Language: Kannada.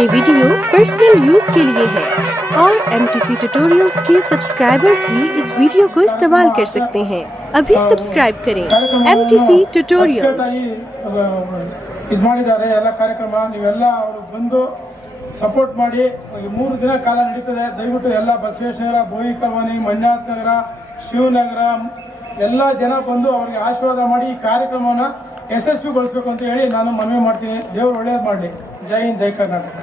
ये वीडियो पर्सनल यूज के लिए है और MTC ट्यूटोरियल्स के सब्सक्राइबर्स ही इस वीडियो को इस्तेमाल कर सकते हैं। अभी सब्सक्राइब करें MTC ट्यूटोरियल्स। ಎಲ್ಲ ಕಾರ್ಯಕ್ರಮ ನೀವೆಲ್ಲ ಅವರು ಬಂದು ಸಪೋರ್ಟ್ ಮಾಡಿ 3 ದಿನ ಕಾಲ ನಡೀತದೆ। ದಯವಿಟ್ಟು ಎಲ್ಲ ಬಸವೇಶ್ವರ ನಗರ, ಬೋಯಿ ಕಾಲೋನಿ, ಮಂಜುನಾಥ ನಗರ, ಶಿವನಗರ ಎಲ್ಲ ಜನ ಬಂದು ಅವರಿಗೆ ಆಶೀರ್ವಾದ ಮಾಡಿ ಈ ಕಾರ್ಯಕ್ರಮವನ್ನು ಯಶಸ್ವಿಗೊಳಿಸಬೇಕು ಅಂತ ಹೇಳಿ ನಾನು ಮನವಿ ಮಾಡ್ತೀನಿ। ದೇವರು ಒಳ್ಳೆಯದು ಮಾಡಲಿ। ಜೈ ಹಿಂದ್, ಜೈ ಕರ್ನಾಟಕ।